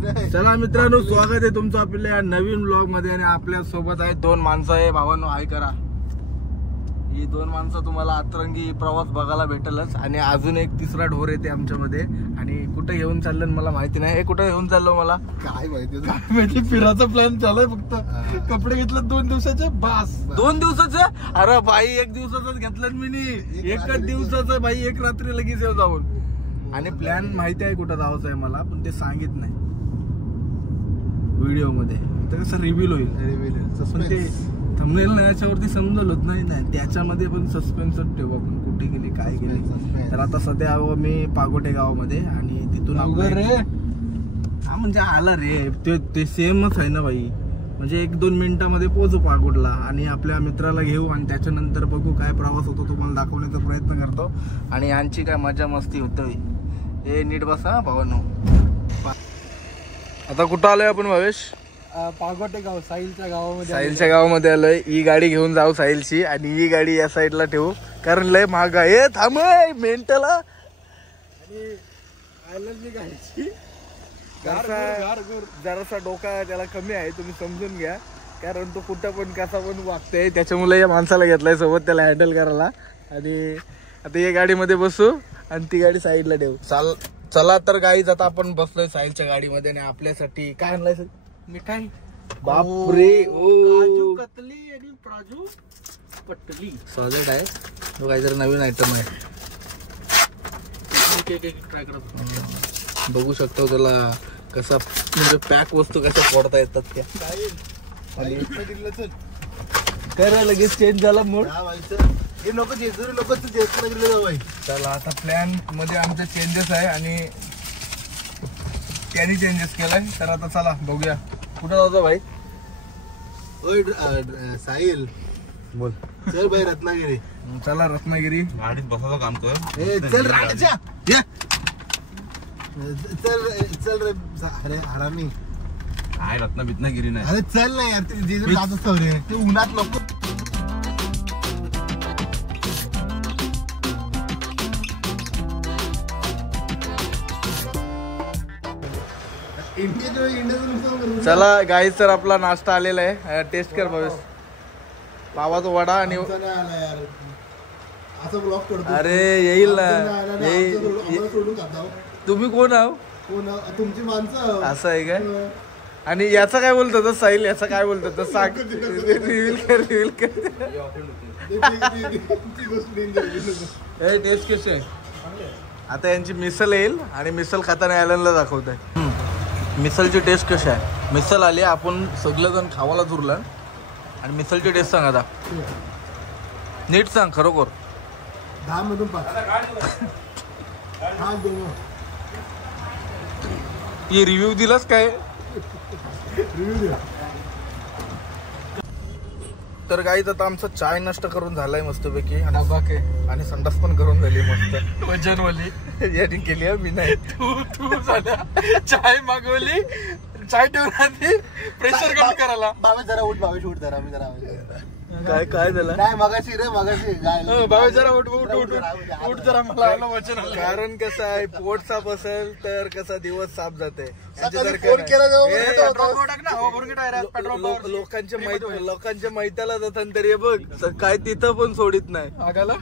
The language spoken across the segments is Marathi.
चला मित्रांनो, स्वागत आहे तुमचं आपल्या या नवीन ब्लॉग मध्ये. आणि आपल्या सोबत आहे दोन माणसं आहे. भावांनो हाय करा. ही दोन माणसं तुम्हाला अतरंगी प्रवास बघायला भेटेलच. आणि अजून एक तिसरा ढोर येते आमच्यामध्ये. आणि कुठे घेऊन चाललं मला माहिती नाही. हे कुठे घेऊन चाललो मला काय माहिती. फिरायचा प्लॅन चालू आहे. फक्त कपडे घेतले 2 दिवसाचे. बस 2 दिवसाचे. अरे बाई 1 दिवसाच घेतलं मी. एकच दिवसाचं बाई, 1 रात्री लगेच येऊ जाऊन. आणि प्लॅन माहिती आहे कुठं जायचं आहे मला, पण ते सांगित नाही व्हिडिओ मध्ये. तर कसं रिव्हील होईल. पण ते थंबनेल नाही याच्यावरती समजलंच नाही. त्याच्यामध्ये पण सस्पेन्सच ठेवू आपण. कुठे गेली काय गेली. तर आता सध्या मी पागोटे गावामध्ये. आणि तिथून हा म्हणजे आला रे ते सेमच आहे ना बाई. म्हणजे 1-2 मिनिटामध्ये पोहोचू पागोटला. आणि आपल्या मित्राला घेऊ. आणि त्याच्यानंतर बघू काय प्रवास होतो, तुम्हाला दाखवण्याचा प्रयत्न करतो. आणि यांची काय मजा मस्ती होतोय. हे नीट बसा भावांनो. आता कुठं आलोय आपण भावेश? पागोटे गाव, साहिलच्या गावामध्ये. साहिलच्या गावामध्ये आलोय. ही गाडी घेऊन जाऊ साहिलची. आणि ही गाडी या साईडला ठेवू, कारण लय महाग आहे. थांब मेंटला. आणि आयलंडची गाडीची जरासा डोका त्याला कमी आहे, तुम्ही समजून घ्या. कारण तो कुठं पण कसा पण वागतोय. त्याच्यामुळे या माणसाला घेतलाय सोबत त्याला हँडल करायला. आणि आता या गाडीमध्ये बसू आणि ती गाडी साईडला ठेवू. चला तर गाईज, आता आपण बसलोय साहिलच्या गाडीमध्ये. आणि आपल्यासाठी काय आणलाय सर? मिठाई. बापरे. काजू कतली आणि काजू पटली. सॉलिड आहे. तो काहीतरी नवीन आयटम आहे. ट्राय करत बघू शकतो त्याला कसा म्हणजे पॅक वस्तू कशा फोडता येतात त्या. काय लगेच चेंज झाला मूड. हे नको जेजुरी नको जेजुरी. चला आता प्लॅन मध्ये आमचे चेंजेस आहे. आणि त्यांनी चेंजेस केलाय. तर आता चला बघूया कुठं जातो भाई. साहिल बोल. चल भाई रत्नागिरी. चला रत्नागिरी. गाडीत बसायचं काम कर. चल राजा. चल रे. अरे हरामी. काय रत्नागिरी नाही. अरे चल ना यार. ते जेजुरी जात असतो रे. ते उन्हात नको. चला गाईस, तर आपला नाश्ता आलेला आहे. टेस्ट कर भावेश. पावाचा वडा आणि अरे येईल ना. तुम्ही कोण आहो? तुमची माणसं. असं आहे काय? आणि याचा काय बोलतो साहिल? याचा काय बोलतो तर सांग. रिव्हील कर. टेस्ट कशी आहे? आता यांची मिसल येईल. आणि मिसल खाताना आयलंडला दाखवत आहे. मिसलची टेस्ट कशी आहे? मिसल आली. आपण सगळेजण खावाला झुरलं. आणि मिसलची टेस्ट सांग आता. नीट सांग खरोखर. 10 मधून 5. ही रिव्ह्यू दिलास काय? तर गाईच आता आमचा चाय नष्ट करून झालाय मस्तपैकी. आणि संडास पण करून झाली मस्त वजनवाली. याने केली आहे मी नाही. तू झाल्या चाय मागवली. चाय ठेवून आधी प्रेशर कमी करायला. बाबा जरा उठ. बाबा उठ जरा. मी जरा काय झालं? नाही मगाशी रे मगाशी. बाबा जरा उठ जरा. मला वचन आलं. कारण कसं आहे, पोट साफ असेल तर कसा दिवस साफ जाते. लोकांच्या मैत्याला जातात तरी बघ काय तिथं पण सोडित नाही. आगाला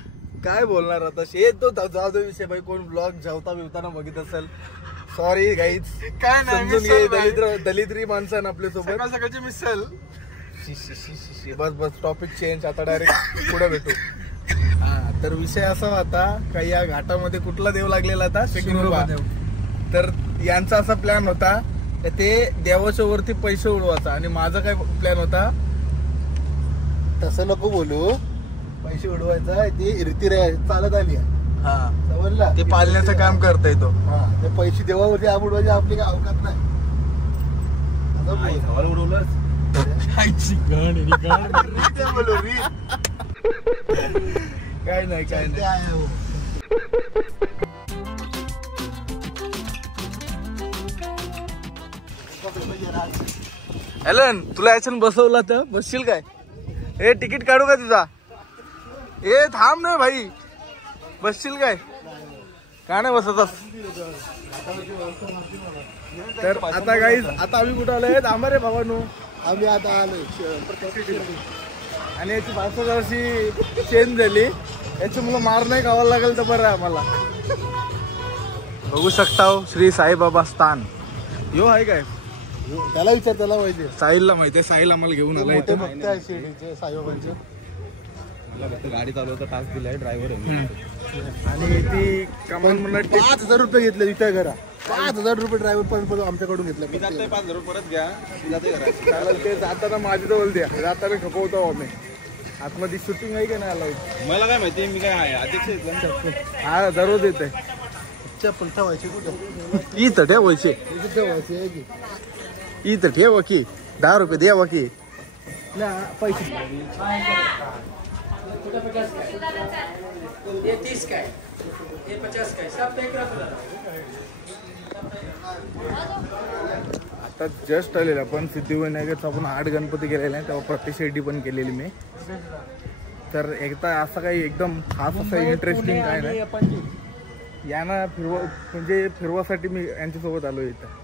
काय बोलणार आता. तो जाऊ दे विषय भाई. कोण ब्लॉग जेवता बिवताना बघित असेल, सॉरी गाईज. काय नाही, दलिद्री माणसं आपल्या सोबत सकाळची मिसल. बस टॉपिक चेंज. आता डायरेक्ट पुढे भेटू. हा, तर विषय असा होता का या घाटामध्ये कुठला देव लागलेला होता? शिंगोबा. तर यांचा असा प्लॅन होता ते देवाच्या वरती पैसे उडवायचा. आणि माझा काय प्लॅन होता? तसं नको बोलू. पैसे उडवायचा ती रीती चालत आली. हा समजला. ते पालण्याचं काम करता येतो. ते पैसे देवावरती आप उडवायचे आपली काय अवकात नाही. उडवलंच काय नाही काय नाही. ॲलन तुला याच्यानं बसवला तर बसशील काय? ए तिकीट काढू का तुझा? ए थांब ना भाई. बसशील काय? का नाही बसतस? तर आता गाईज आता आम्ही कुठं आलोय? आंबारे भावानो आम्ही आता आलोय आणि याची भाषा जराशी चेंज झाली. याची मुलं मार नाही खावायला लागेल तर बरं आहे आम्हाला. बघू शकता हो श्री साईबाबा स्थान. यो आहे काय? त्याला विचार, त्याला माहिती. साहिलला माहिती आहे. साहिल आम्हाला घेऊन आला इथे. भक्त आहे शिर्डीचे साईबाबांचे. गाडी चालवता टास्क दिलाय ड्रायव्हर. आणि ती कमान म्हणा 5,000 रुपये घेतले तिथे घरा. 5,000 रुपये ड्रायव्हर पण आमच्याकडून घेतले. मी जातोय 5,000 रुपये परत घ्या. मी जाते घरात. चालेल ते जाताना माझी जवळ द्या. जाताना खपवतो आम्ही. आतमध्ये शूटिंग आहे का नाही अलाउड? मला काय माहिती मी काय अध्यक्ष आहे. हा दररोज येते. चप्पल ठेवायची कुठे? इथं ठेवायचे. ठेवायची आहे की इथं ठेवा की 10 रुपये द्यावा की पैसे. ये 30 का है, ये 50 का है, सब देख रहा आता जस्ट आलेला पण सिद्धिविनायकचा आपण 8 गणपती केलेले आहे. तेव्हा प्रतिष्ठेटी पण केलेली मी. तर एकदा असं काही एकदम खास असं इंटरेस्टिंग काय नाही. यांना म्हणजे फिरवासाठी मी यांच्यासोबत आलो इथं.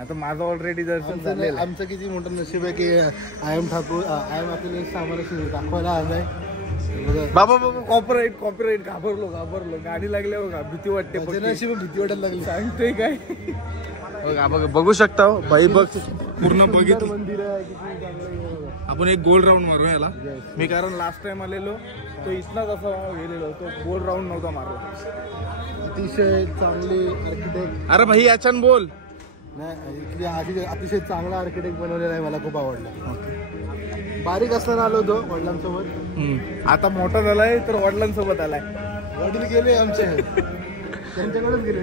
आता माझं ऑलरेडी दर्शन झालेलं. आमचं किती मोठं नशीब आहे की आय एम ठाकूर आपल्याला आम्हाला दाखवायला आलाय. बाबा बाबा कॉपीराईट घाबरलो. गाडी लागल्यावर का भीती वाटते. नशीब भीती वाटायला लागली. सांगतोय काय? बघू शकता बाई. बघ पूर्ण बघितलं. मंदिर आहे. आपण एक गोल राऊंड मारू याला. मी कारण लास्ट टाइम आलेलो तो इथनाच असा गेलेलो. तो गोल राऊंड नव्हता मारला. अतिशय चांगले आर्किटेक्ट. अरे भाई याच्यान बोल. नाही अतिशय चांगला आर्किटेक्ट बनवलेला आहे. मला खूप आवडला. बारीक असताना आलो होतो वडिलांसोबत. आता मोठा झालाय तर वडिलांसोबत आलाय. वडील गेले आमचे. त्यांच्याकडेच गेले.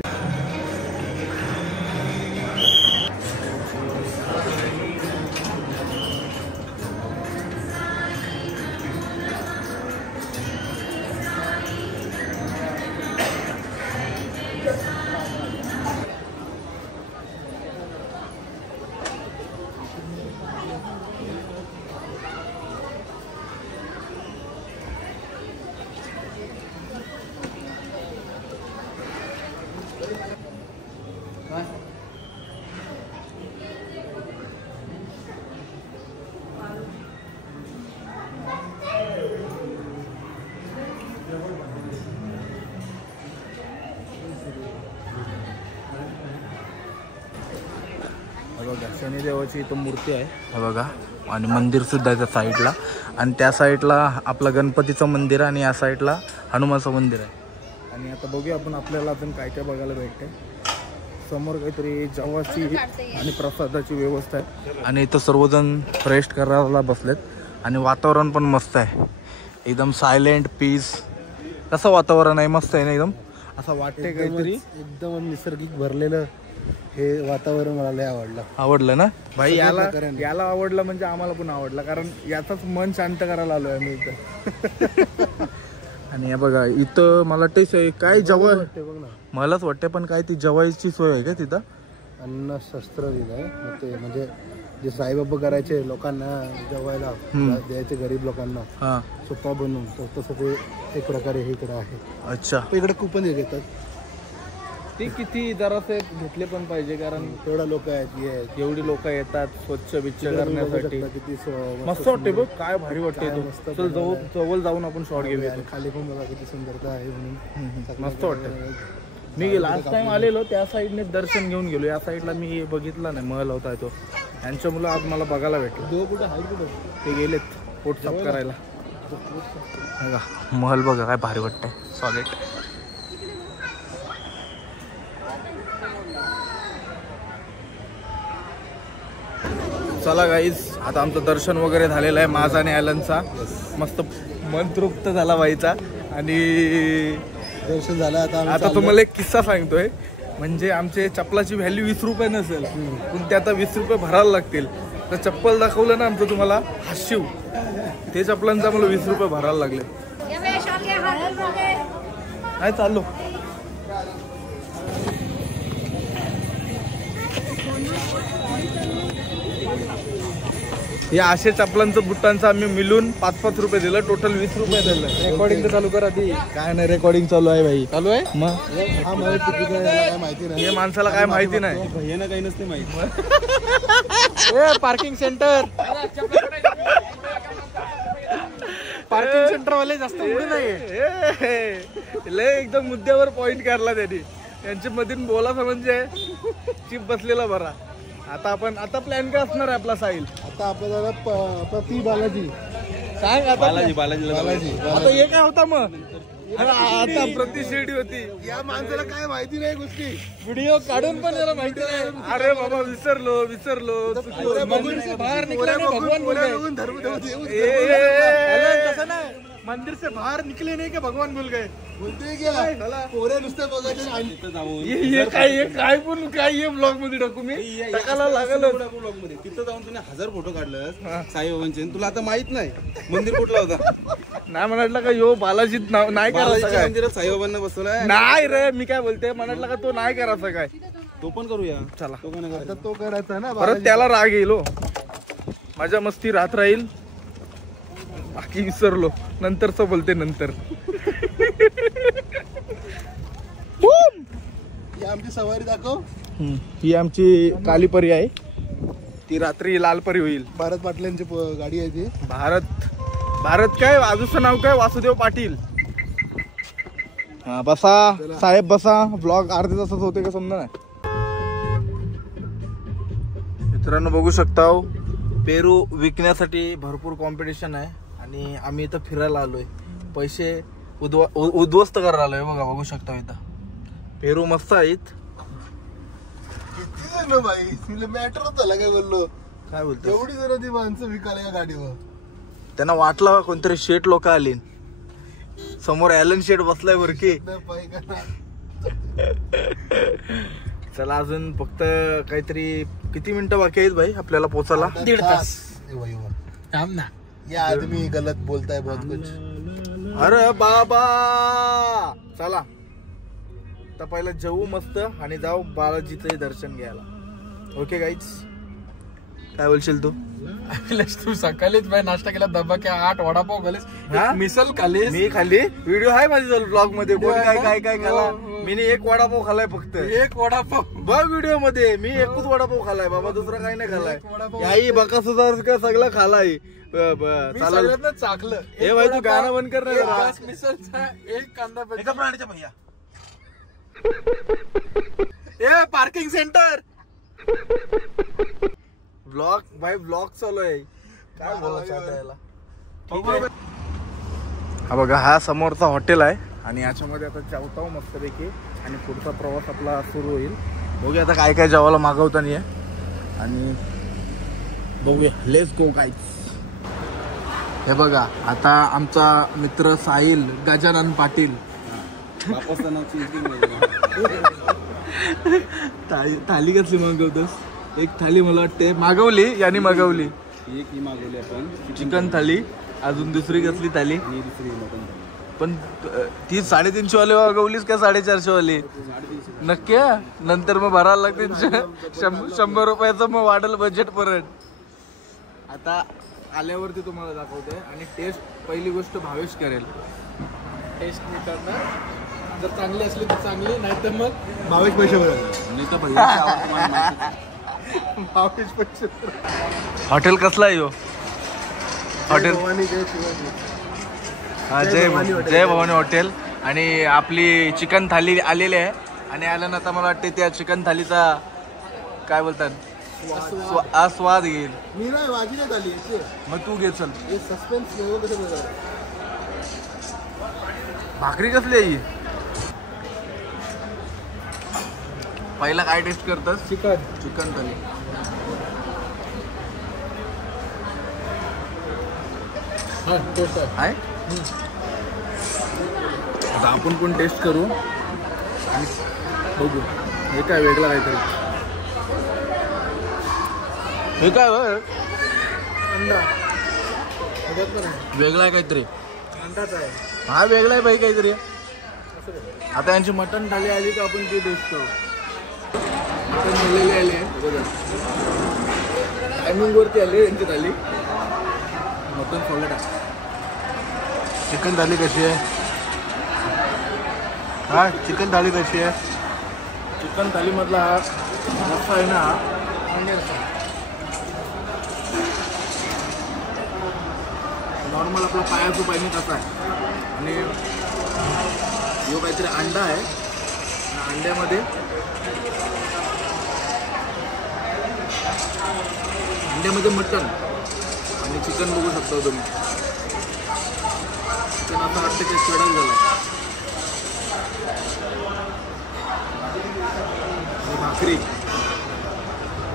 बघा शनिदेवाची इथं मूर्ती आहे. हे बघा. आणि मंदिर सुद्धा आहे त्या साईडला. आणि त्या साईडला आपलं गणपतीचं मंदिर आहे आणि या साईडला हनुमानचं मंदिर आहे. आणि आता बघूया आपण आपल्याला अजून काय काय बघायला भेटते. समोर काहीतरी जेवाची आणि प्रसादाची व्यवस्था आहे. आणि इथं सर्वजण रेस्ट करायला बसलेत. आणि वातावरण पण मस्त आहे. एकदम सायलेंट पीस. कसं वातावरण आहे? मस्त आहे ना एकदम. असं वाटते काहीतरी एकदम नैसर्गिक भरलेलं हे वातावरण मला लय आवडलं ना भाई. याला आवडलं म्हणजे आम्हाला पण आवडलं. कारण याचाच मन शांत करायला आलोय आम्ही इथं. आणि हे बघा इथं मला वाटतं काय जेवण मलाच वाटते. पण काय ती जेवायची सोय आहे का तिथं? अन्न शस्त्र दिलंय. ते म्हणजे जे साईबाबा करायचे लोकांना जेवायला द्यायचे गरीब लोकांना सोपा बनवून तसं ते एक प्रकारे हे इकडे आहे. अच्छा. इकडे कुपन घेतात. ते किती जरासे घेतले पण पाहिजे कारण तेवढा लोक आहेत. एवढी लोक येतात स्वच्छ बिच्छ करण्यासाठी. मस्त वाटते बघ. काय भारी वाटते. चल जवळ जाऊन आपण शॉट घेऊया. खाली पण बघा किती सुंदरता आहे म्हणून मस्त वाटतं. मी लास्ट टाइम आलेलो त्या साईडने दर्शन घेऊन गेलो. या साईडला मी बघितला नाही. महल होता तो. यांच्या मुलं आज मला बघायला भेटलं. कुठे आहे कुठे ते गेलेत पोट साफ करायला. बघा महल बघा काय भारी वाटतंय. सॉलिड. चला गाईज आता आमचं दर्शन वगैरे झालेलं आहे. माझा आणि ॲलनचा मस्त मन तृप्त झाला बाईचा. आणि दर्शन झालं. आता तुम्हाला एक किस्सा सांगतोय. म्हणजे आमचे चप्पलाची व्हॅल्यू 20 रुपये नसेल पण ते आता 20 रुपये भरायला लागतील. तर चप्पल दाखवलं ना आमचं तुम्हाला हाशिव ते चप्पलांचा मला 20 रुपये भरायला लागले. काय चाललो. या असे चपलांचं बुटांचं आम्ही मिळून 5-5 रुपये दिलं, टोटल 20 रुपये दिलं. रेकॉर्डिंग तर चालू कर आधी. काय नाही, रेकॉर्डिंग चालू आहे भाई. चालू आहे मग हा मला चुकीचं आहे, याला काय माहिती नाही. हे माणसाला काय माहिती नाही. भैयानं काही नसते माहिती. पार्किंग सेंटर पार्किंग सेंटर वाले जास्त उडे नाही. लय एकदम मुद्द्यावर पॉइंट काढला त्यांनी. त्यांच्या मधून बोलायचं म्हणजे चिप बसलेला बरा. आता प्लॅन काय असणार आहे आपला साहिल? आता आपल्याला पती बालाजी सांग आता. बालाजी आता हे काय होता मग? आता प्रतिशिडी होती. या माणसाला काय माहिती नाही गोष्टी. व्हिडिओ काढून पण त्याला माहिती नाही. अरे बाबा विसरलो बाहेर निकला नाही, भगवान बोल गए. तसं नाही, मंदिर से बाहर निकले नाही का भगवान बोल गए बोलते क्या? पोरे नुसते बघायचे काय पण काय ब्लॉग मध्ये टाकू मी टाकायला लागल. ब्लॉग मध्ये तिथं जाऊन तुम्ही 1000 फोटो काढलं साईबाबांचे, तुला आता माहित नाही मंदिर कुठला होता. नाही म्हटलं का यो बालाजी नाही करायचं मंदिरात साईबाबांना बसवलाय. नाही रे, मी काय बोलते म्हटलं का तो नाही करायचा काय. तो पण करूया. चला तो पण आता तो करायचा ना. परत त्याला राग येईल हो. माझ्या मस्ती राहत राहील, बाकी विसरलो नंतरच बोलते नंतर. आमची सवारी दाखव. ही आमची काली परी आहे, ती रात्री लाल परी होईल. भारत पाटलांची गाडी आहे ती. भारत काय आजूचं नाव काय? वासुदेव पाटील. हा बसा साहेब बसा. ब्लॉग अर्धे तासाच होते का समजा नाही. मित्रांनो बघू शकता, पेरू विकण्यासाठी भरपूर कॉम्पिटिशन आहे आणि आम्ही इथं फिरायला आलोय, पैसे उद्ध्वस्त करायला आलोय. बघू शकता इथं पेरू मस्त आहेत. किती जण भाई, तुला मॅटर झाला काय बोललो? काय बोलतो? एवढी जण ती माणसं विकायला या गाडीवर. त्यांना वाटलं कोणतरी शेट लोक आली, समोर ॲलन शेट बसलाय बर की. चला अजून फक्त काहीतरी किती मिनिटं बाकी आहेत भाई आपल्याला पोचायला? 1.5 तास. या आदमी गलत बोलताय बहुत कुछ. अरे बाबा चला तर पहिला जेवू मस्त आणि जाऊ बालाजीचं दर्शन घ्यायला. ओके गाईज, काय बोलशील तू? तू सकाळीच भाई नाश्ता केला, डब्बा क्या 8 वडापाव खालीस, मिसल खालीस. मी खाली, व्हिडिओ आहे माझी ब्लॉग मध्ये. कोण काय खाला? मी 1 वडापाव खालाय फक्त. 1 वडापाव बघ व्हिडिओ मध्ये. मी 1च वडापाव खालाय बाबा, दुसरा काही नाही खालाय. याही बका सुधार का सगळं खालाय. चाकलं हे भाई तू गाणं बंद कर ना. मिसलचा 1 कांदा एका प्राणीच्या भैया. ए पार्किंग सेंटर ब्लॉग भाई, ब्लॉग चालू आहे. काय बोलायचं? हा बघा, हा समोरचा हॉटेल आहे आणि याच्यामध्ये आता जेवताव मस्तपैकी आणि पुढचा प्रवास आपला सुरू होईल. बघूया आता काय काय जेवायला मागवता नाही आणि बघूया. Let's go guys. हे बघा, आता आमचा मित्र साहिल गजानन पाटील थाली कसली मागवतोस? एक थाली मला वाटते मागवली, याने मागवली. एक ही मागवली आपण चिकन थाली. अजून दुसरी कसली थाली? पण ती 350 वाली मागवलीस का 450 वाली? नक्की? नंतर मग भरायला लागते 100 रुपयाचं, मग वाढेल बजेट परत. आता आल्यावरती तुम्हाला दाखवते आणि टेस्ट पहिली गोष्ट भावेश करेल. टेस्ट मी करणार, जर चांगली असली तर चांगली, नाही तर मग भावेश पैसे भरेल. भावेश पैसे. हॉटेल कसला आहे? हॉटेल हा जय भवानी हॉटेल. आणि आपली चिकन थाली आलेली आहे आणि आल्यानंतर मला वाटते त्या चिकन थालीचा काय बोलतात स्वाद घेईल. मी नाही, माझी नाही झाली. मग तू घे चल. सस्पेन्स कसं बघा. भाकरी कसली आहे? पहिला काय टेस्ट करतात? चिकन थाली. आहे आता आपण पण टेस्ट करू आणि बघू. हे काय वेगळं काहीतरी. हे काय अंडा वेगळा आहे काहीतरी. अंडाच आहे हा, वेगळा आहे भाई काहीतरी. आता यांची मटन थाली आली का आपण ती टेस्ट करू. मटन झालेली आली आहे बघा, टायमिंग वरती आली यांची थाली. मटन सॉलिड आहे. चिकन थाली कशी आहे? हा चिकन थाली कशी आहे? चिकन थालीमधला हा रस्सा आहे ना, नॉर्मल आपला पायाचं पाणी कसा आहे आणि जो काहीतरी अंडा आहे, अंड्यामध्ये मटन आणि चिकन बघू शकता तुम्ही. चिकन आता वाटतं की कडक झालं.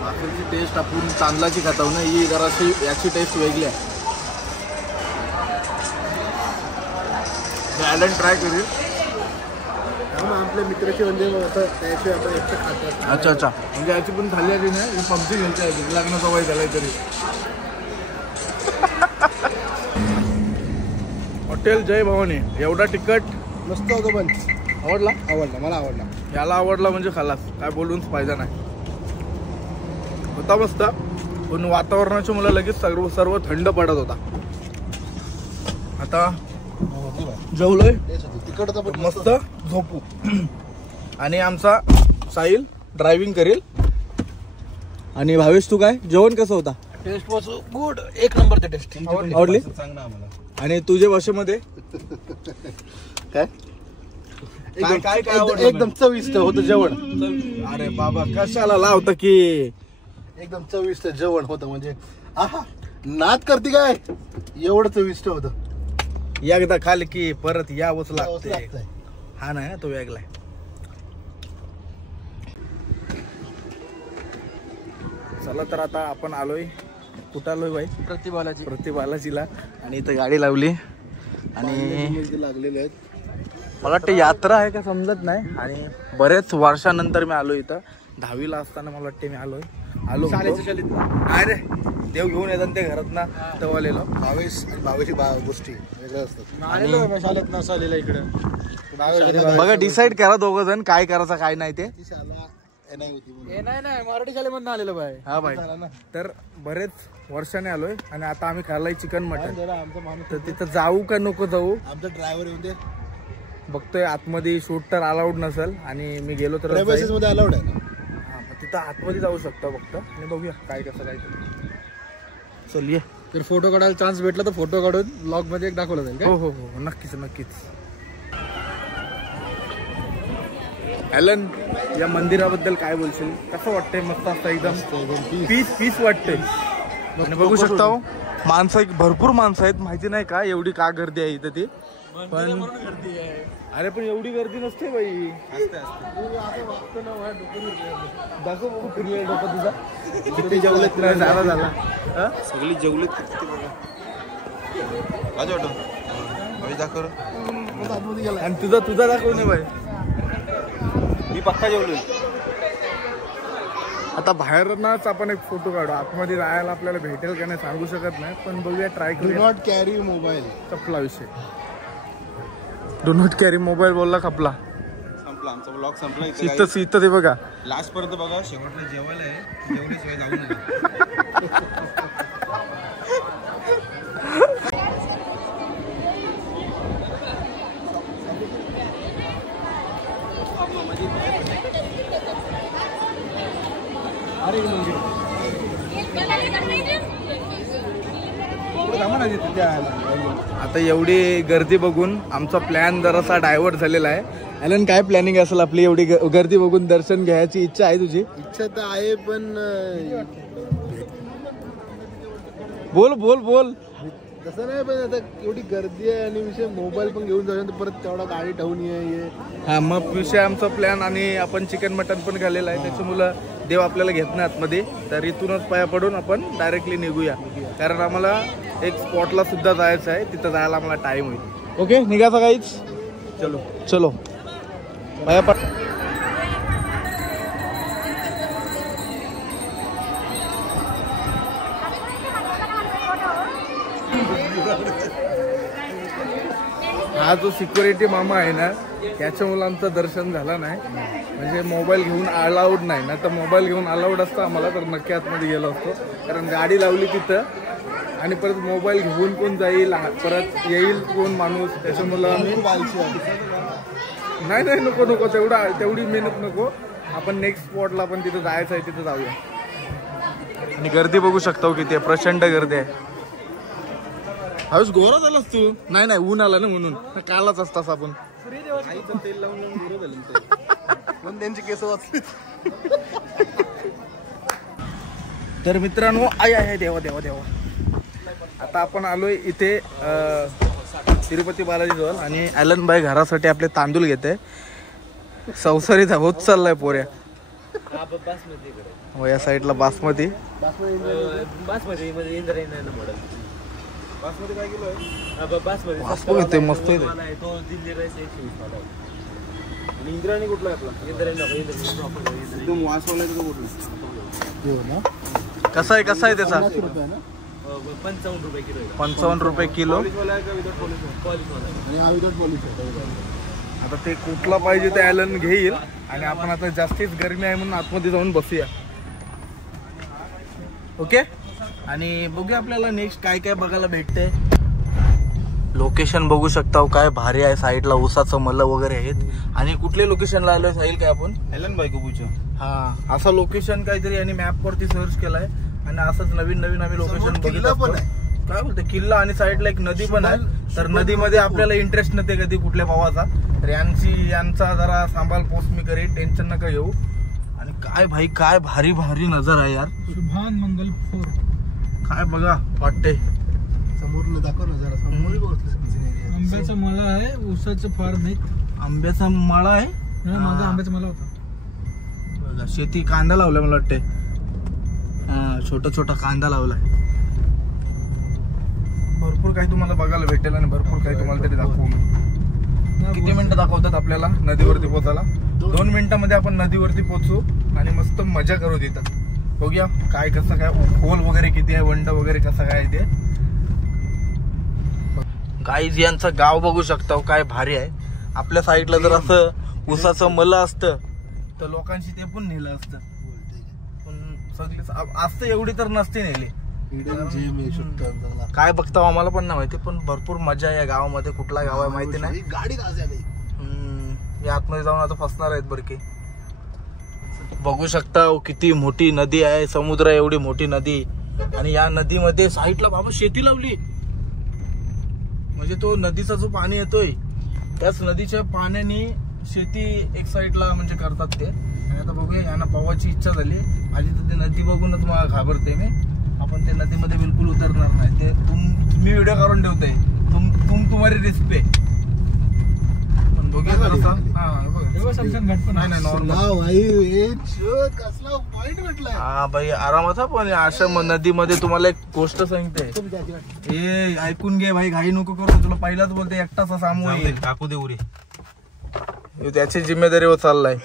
भाकरीची टेस्ट आपण तांदळाची खातो ना, ही जराशी याची टेस्ट वेगळी आहे. ॲलन ट्राय करेल. आपल्या मित्राची म्हणजे त्याशिवाय आपण एकटं खातात. अच्छा अच्छा, म्हणजे याची पण खाल्ली आली नाही. ही पबजी घ्यायची आहे, लग्नाचा वय झालाय तरी. हॉटेल जय भवानी एवढा तिखट मस्त होतं पण आवडला. मला आवडला. याला आवडला म्हणजे खालास, काय बोलूनच फायदा नाही. होता मस्त, पण वातावरणाची मला लगेच सर्व थंड पडत होता. आता जेवलोय तिखट होतं पण मस्त, झोपू. आणि आमचा साहिल ड्रायव्हिंग करेल. आणि भावेश तू काय, जेवण कसं होता? टेस्ट वॉज गुड, एक नंबर ते टेस्ट. आवडली? सांग ना आम्हाला. आणि तुझ्या भाषेमध्ये काय काय आवडलं? एकदम चविष्ट होतं जेवण. अरे बाबा कशाला लावतं की, एकदम चविष्ट जेवण होतं. म्हणजे आहा नाद करते काय, एवढं चविष्ट होतं. एकदा खाल की परत यावंच लागते. लागतंय. हा नाही तो वेगळा आहे. चला तर आता आपण आलोय, कुठं आलोय बाई? प्रतिबालाजीला. आणि इथं गाडी लावली आणि लागलेले आहेत. मला वाटतं यात्रा आहे का समजत नाही. आणि बरेच वर्षानंतर मी आलो इथं. 10वीला असताना मला वाटते मी आलो काय रे, देव घेऊन येतात ते घरात ना, तेव्हा आलेलो. भावेची गोष्टी वेगळ्या असतात. बघा डिसाईड करा दोघं जण काय करायचं काय नाही ते. नाही मराठी शाळेमधून आलेलो बाय. हा बाई, तर बरेच वर्षाने आलोय आणि आता आम्ही खाल्लाय चिकन मटन. तर तिथं जाऊ का नको जाऊ? आमचा ड्रायव्हर येऊन दे. बघतोय आतमध्ये शूट तर अलाउड नसेल आणि मी गेलो तर मध्ये अलाउड आहे. तिथं आतमध्ये जाऊ शकतो फक्त. आणि बघूया काय कसं काय. चल ये. तर फोटो काढायला चान्स भेटला तर फोटो काढून ब्लॉग मध्ये एक दाखवलं जाईल. हो हो हो, नक्कीच नक्कीच. ॲलन, या मंदिराबद्दल काय बोलशील? कसं वाटतंय? मस्त असतं एकदम पीस वाटतंय. आणि बघू शकता हो, माणसं भरपूर माणसं आहेत. माहिती नाही का एवढी का गर्दी आहे इथं ती. पण अरे पण एवढी गर्दी नसते बाई. दाखव बघू फिरले डोकं तुझा. किती जेवलेत नाही झाला सगळी जेवलेत किती बघा. माझ्या ऑटो दाखव. आणि तुझा दाखव नाही बाई. मी पक्का जेवलोय. आता बाहेरनाच आपण एक फोटो काढू. आतमध्ये राहायला आपल्याला भेटेल का नाही सांगू शकत नाही, पण बघूया ट्राय डू करू. Not carry mobile. कपला विषय. डू नॉट कॅरी मोबाईल बोलला कपला. संपला आमचा ब्लॉग संपला. इथं ते बघा लास्ट पर्यंत बघा. शेवटला जेवायला आहे, जेवल्याशिवाय जाऊ नका. आता एवढी गर्दी बघून आमचा प्लॅन जरासा डायव्हर्ट झालेला आहे. ॲलन, काय प्लॅनिंग असेल आपली? एवढी गर्दी बघून दर्शन घ्यायची इच्छा आहे तुझी? इच्छा तर आहे पण बोल तसं नाही. पण आता एवढी गर्दी आहे आणि विषय मोबाईल पण घेऊन जाऊ परत तेवढा गाडी ठेवून ये. हा मग विषय आमचा प्लॅन. आणि आपण चिकन मटन पण खाल्लेलं आहे. त्याच्यामुळं देव आपल्याला घेत नाही आतमध्ये. तर इथूनच पाया पडून आपण डायरेक्टली निघूया. कारण आम्हाला एक स्पॉटला सुद्धा जायचं आहे. तिथं जायला आम्हाला टाइम होईल. ओके, निघायचं काहीच. चलो पाया पड. हा जो सिक्युरिटी मामा आहे ना, त्याच्यामुळे आमचं दर्शन झालं नाही. म्हणजे मोबाईल घेऊन अलाउड नाही. तर मोबाईल घेऊन अलाउड असतं आम्हाला तर नक्की आतमध्ये गेलो असतो. कारण गाडी लावली तिथं आणि परत मोबाईल घेऊन कोण जाईल, परत येईल कोण माणूस, त्याच्यामुळं आम्ही नाही नको तेवढी मेहनत नको. आपण नेक्स्ट स्पॉटला आपण तिथं जायचं आहे, तिथं जाऊया. आणि गर्दी बघू शकता किती आहे, प्रचंड गर्दी आहे. हळूच गोरा झालास तू. नाही ऊन आला ना म्हणून कालाच असतास आपण. तेल लावून गोरं झालं पण त्यांची केस वाचली. तर मित्रांनो आहे देवा आता आपण आलोय इथे तिरुपती बालाजी जवळ. आणि ॲलन बाई घरासाठी आपले तांदूळ घेते. संसारीत होत चाललाय पोऱ्या. हो या साईडला बासमती घेते मस्त. इंद्रायणी कुठला आहे आपला? एकदम वासवाला कुठला? कसा आहे त्याचा? 55 रुपये किलो. आता ते कुठला पाहिजे ते ॲलन घेईल. आणि आपण आता जास्तीच गरमी आहे म्हणून आतमध्ये जाऊन बसूया. ओके. आणि बघूया आपल्याला नेक्स्ट काय काय बघायला भेटते. लोकेशन बघू शकता काय भारी आहे. साईडला उसाचं मल वगैरे आहेत. आणि कुठले लोकेशनला आलोय साहिल काय आपण? ॲलन बाई कबूच्या. हा असं लोकेशन काहीतरी आणि मॅप वरती सर्च केलाय. आणि असंच नवीन आम्ही लोकेशन बघितलं. काय बोलते किल्ला आणि साईडला एक नदी पण आहे. तर नदीमध्ये आपल्याला इंटरेस्ट नसते कधी कुठल्या भावाचा. तर यांचा जरा सांभाळ पोस्ट मी करेन, टेन्शन नका घेऊ. आणि काय भाई काय भारी नजर आहे यार. सुभान मंगल 4 काय बघा वाटते. समोरला दाखव ना जरा. समोर आंब्याचा मळा आहे, ऊसाचं फार नाही. आंब्याचा मळा आहे. माझा आंब्याचा मळा होता. बघा शेती कांदा लावलाय मला वाटते. हा छोटा कांदा लावलाय. भरपूर काही तुम्हाला बघायला भेटेल आणि भरपूर काही तुम्हाला तरी दाखवू. किती मिनिटं दाखवतात आपल्याला नदीवरती पोचायला? 2 मिनिटांमध्ये आपण नदीवरती पोहोचू आणि मस्त मजा करू तिथं. बघूया काय कसं काय खोल वगैरे किती आहे, वंड वगैरे कसं काय ते. गाईज यांचं गाव बघू शकता काय भारी आहे. आपल्या साईडला जर असं ऊसाचं मल असतं तर लोकांशी ते पण नेलं असतं. पण सगळी असतं एवढी तर नसते नेले. काय बघता आम्हाला पण नाही माहिती. पण भरपूर मजा आहे या गावामध्ये. कुठला गाव आहे माहिती नाही. गाडी या आतमध्ये जाऊन आता फसणार आहेत बरके. बघू शकता किती मोठी नदी आहे. समुद्र एवढी मोठी नदी. आणि या नदीमध्ये साईडला बाबा शेती लावली. म्हणजे तो नदीचा जो पाणी येतोय त्याच नदीच्या पाण्याने शेती एक साईडला म्हणजे करतात ते. आणि आता बघूया यांना पावाची इच्छा झाली. आधी तर ते नदी बघूनच मला घाबरते मी. आपण ते नदीमध्ये बिलकुल उतरणार नाही. ते मी व्हिडिओ करून ठेवतोय. तुम्हारी रिस्क पे. पण बघूया नाही नॉर्मल. हा भाई आरामात. पण अशा नदीमध्ये तुम्हाला एक गोष्ट सांगते. हे ऐकून घे भाई, घाई नको करू. तुला पहिलाच बोलते एकटाचा सामू टाकू दे उरी. त्याची जिम्मेदारीवर चाललाय.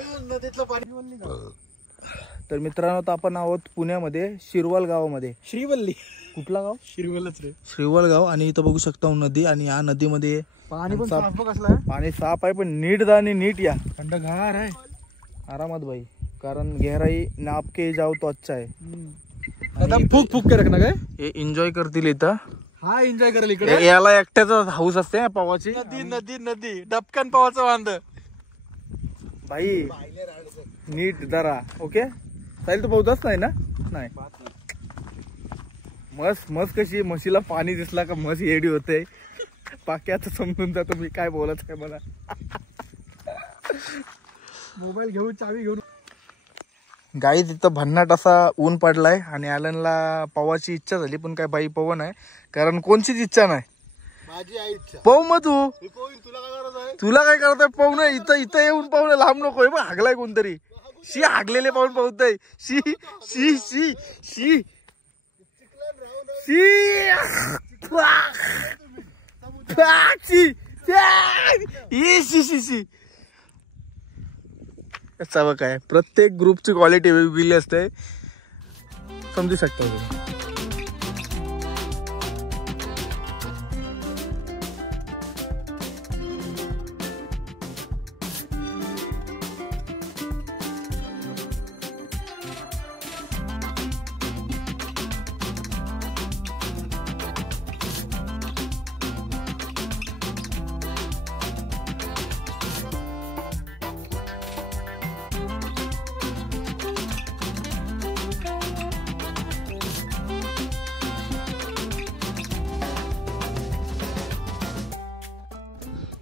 तर मित्रांनो आता आपण आहोत पुण्यामध्ये शिरवल गावामध्ये. श्रीवल्ली कुठला गाव? श्रीवलच रे. श्रीवल गाव. आणि इथं बघू शकता नदी. आणि या नदीमध्ये पाणी पण साफ कसलं आहे. पाणी साफ आहे पण नीट जा आणि नीट या. थंडगार आहे आरामात भाई. कारण गहराई नाप के जाओ तो अच्छा है. एकदम फुक के रखना काय. हे एन्जॉय करतील इथं. हा एन्जॉय करेल इकडे. याला एकट्याचा हाऊस असते पवाची. नदी डबकन पवाचा वांद भाई. नीट जरा. ओके चालेल. तू बहुताच नाही ना? नाही. म्हस कशी म्हशीला पाणी दिसला का म्हस येडी होते. बाकी आता समजून जातो मी काय बोलत आहे. मला मोबाईल घेऊन चावी घेऊन. गाई तिथं भन्नाट असा ऊन पडलाय. आणि ॲलनला पवाची इच्छा झाली पण काय बाई पवन आहे. कारण कोणचीच इच्छा नाही. माझी आई इच्छा. पाहू मग तू. तुला काय गरज आहे? तुला काय करताय? पाहू ना इथं येऊन पाहू ना. लांब नकोय बघ. हागलाय कोणतरी. शी हागलेले पाहून पाहतय. शी शी शी शी शी. काय प्रत्येक ग्रुपची क्वालिटी वेगवेगळी असते. समजू शकता तुम्ही.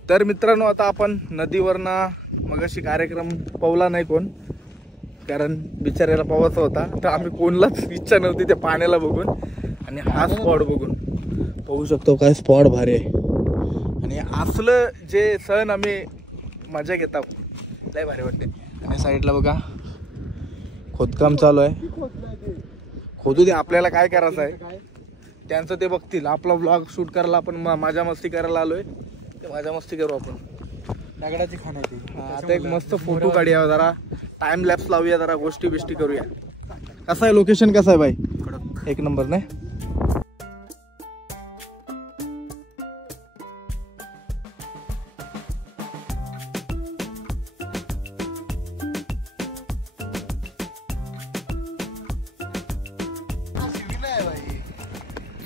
तर मित्रांनो आता आपण नदीवरनं मगाशी कार्यक्रम पावला नाही कोण, कारण बिचाऱ्याला पावायचा होता, तर आम्ही कोणलाच इच्छा नव्हती त्या पाण्याला बघून आणि हा स्पॉट बघून. पाहू शकतो काय स्पॉट भारी आहे. आणि असलं जे सण आम्ही मजा घेत आहोत लय भारी वाटते. आणि साईडला बघा खोदकाम चालू आहे. खोदू दे, आपल्याला काय करायचं आहे त्यांचं ते बघतील. आपला ब्लॉग शूट करायला आपण मजा मस्ती करायला आलोय, ते मजा मस्ती करू आपण. दगडाची खाण आहे ती. आता एक मस्त फोटो काढूया, जरा टाइम लॅप्स लावूया, जरा गोष्टी बिष्टी करूया. कसं आहे लोकेशन, कसं आहे बाई? एक नंबर नाही.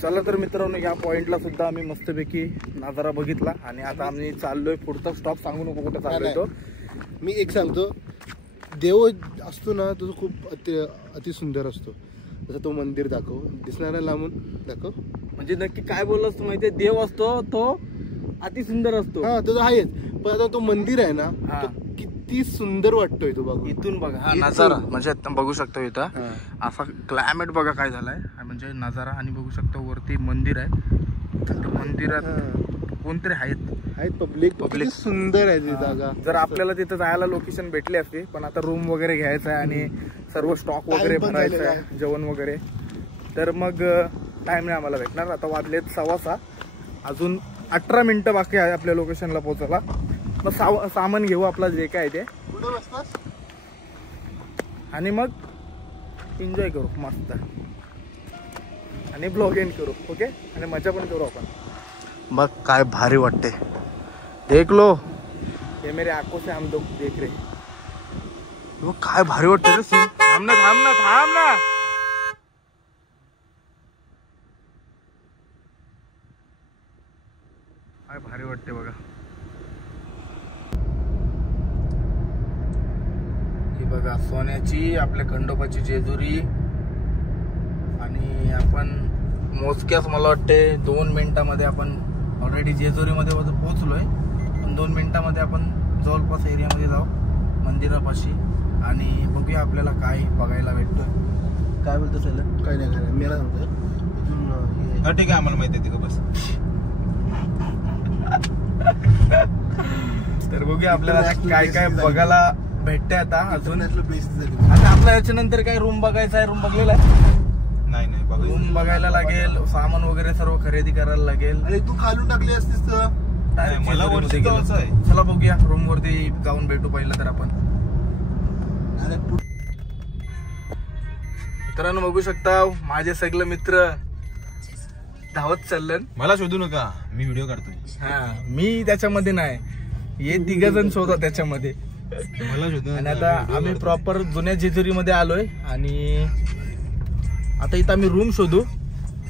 चला तर मित्रांनो, या पॉइंटला सुद्धा आम्ही मस्तपैकी नजारा बघितला आणि आता आम्ही चाललोय पुढचा स्टॉप. सांगू नको कुठे चाललोय तो. मी एक सांगतो, देव असतो ना तो खूप अति सुंदर असतो. जसं तो मंदिर दाखव, दिसणारा लांबून दाखव. म्हणजे नक्की काय बोललास तू माहितीये? देव असतो तो अति सुंदर असतो. हा तो आहेच, पण आता तो मंदिर आहे ना, तो किती सुंदर वाटतोय तो बघा. इथून बघा हा नजारा, म्हणजे बघू शकतो इथं असा क्लायमेट बघा काय झालाय, म्हणजे नजारा. आणि बघू शकतो वरती मंदिर आहे, मंदिरात कोणतरी आहेत पब्लिक सुंदर आहे ती जागा. जर आपल्याला तिथं जायला लोकेशन भेटली असते, पण आता रूम वगैरे घ्यायचं आहे आणि सर्व स्टॉक वगैरे भरायचं आहे, जेवण वगैरे, तर मग टाइम नाही आम्हाला भेटणार. आता वाजलेत 6:15, अजून 18 मिनिटं बाकी आहे आपल्या लोकेशनला पोहोचायला. मग सामान घेऊ आपला जे काय ते आणि मग एन्जॉय करू मस्त आणि ब्लॉग एंड करू. ओके, आणि मजा पण करू आपण. मग काय भारी वाटते, देख लो ये मेरे आंखों से हम लोग देख रहे. मग काय भारी वाटते रे सीन. थांब ना थांब ना थांब ना. काय भारी वाटते बघा. ही बघा सोन्याची आपल्या खंडोबाची जेजुरी. आणि आपण मोजक्याच मला वाटते 2 मिनिटामध्ये आपण ऑलरेडी जेजुरीमध्ये पोहोचलोय. पण 2 मिनिटामध्ये आपण जवळपास एरियामध्ये जाऊ मंदिरापाशी आणि बघूया आपल्याला काय बघायला भेटतोय. काय बोलतो सर? काही नाही, मी सांगतो ठीक आहे, आम्हाला माहिती आहे बस. तर बघूया आपल्याला काय काय बघायला भेटते आता अजून. आता आपल्या याच्यानंतर काय रूम बघायचा आहे? रूम बघलेला आहे? नाही रूम बघायला लागेल, सामान वगैरे सर्व खरेदी करायला लागेल. अरे तू खालून टाकली असतीस तर. मला वरती जायचं आहे. चला बघूया, रूम वरती जाऊन भेटू पहिलं तर आपण. मित्रांनो बघू शकता माझे सगळे मित्र धावत चाललं. मला शोधू नका, मी व्हिडिओ काढतोय. हा, मी त्याच्यामध्ये नाही, हे 3 जण शोधा त्याच्यामध्ये. मला शोधू. आणि आता आम्ही प्रॉपर जुन्या जेजुरीमध्ये आलोय आणि आता इथं आम्ही रूम शोधू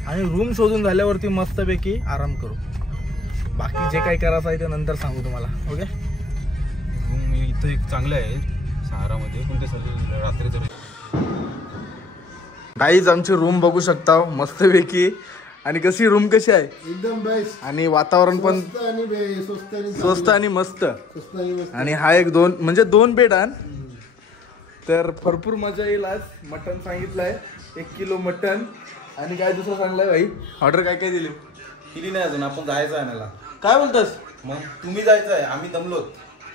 आणि रूम शोधून झाल्यावरती मस्तपैकी आराम करू. बाकी जे काही करायचं आहे ते नंतर सांगू तुम्हाला. ओके, रूम इथं एक चांगलं आहे सहारामध्ये, पण ते रात्रीचं. गाईज आमची रूम बघू शकता मस्तपैकी. आणि कशी रूम कशी आहे? एकदम बेस्ट. आणि वातावरण पण स्वस्त आणि मस्त. आणि हा एक 2 बेड आण, तर भरपूर मजा येईल. आज मटन सांगितलंय 1 किलो मटन. आणि काय दुसरं सांगलंय भाई? ऑर्डर काय काय दिली? किती नाही अजून, आपण जायचं आहे आणायला. काय बोलतोस? मग तुम्ही जायचं आहे, आम्ही दमलोत.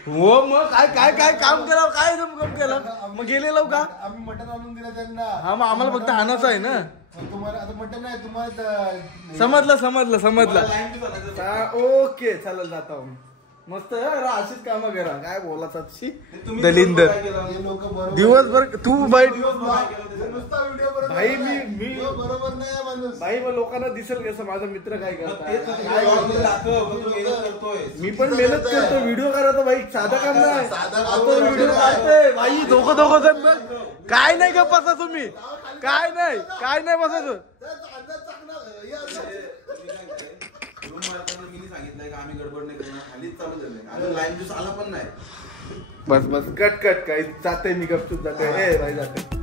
हो मग काय काय काय काम केलं? काय काम केलं? मग गेलेलो का? आम्ही मटण आणून दिलं त्यांना. हा, मग आम्हाला फक्त आणायचं आहे ना. तुम्हाला आता मटण नाही, तुम्हाला समजलं. ओके, चालेल, जाता हूं. मस्त अशीच कामं करा. काय बोलायचं दलिंदर दिवसभर तू बाई. भाई मी बरोबर नाही माणूस भाई, मग लोकांना दिसेल कसं माझा मित्र काय करतो. मी पण मेहनत करतो, व्हिडिओ करायचा भाई, साधा काम नाही. आपण व्हिडिओ काढतोय भाई, दोघं जण. काय नाही का बसा तुम्ही, काय नाही बसायचं. सांगितलंय का आम्ही गडबड नाही करणार, खालीच चालू झाले. लाईन ज्यूस आला पण नाही. बस कट काही जाते, मी गपचूप जाते. भाई जाते.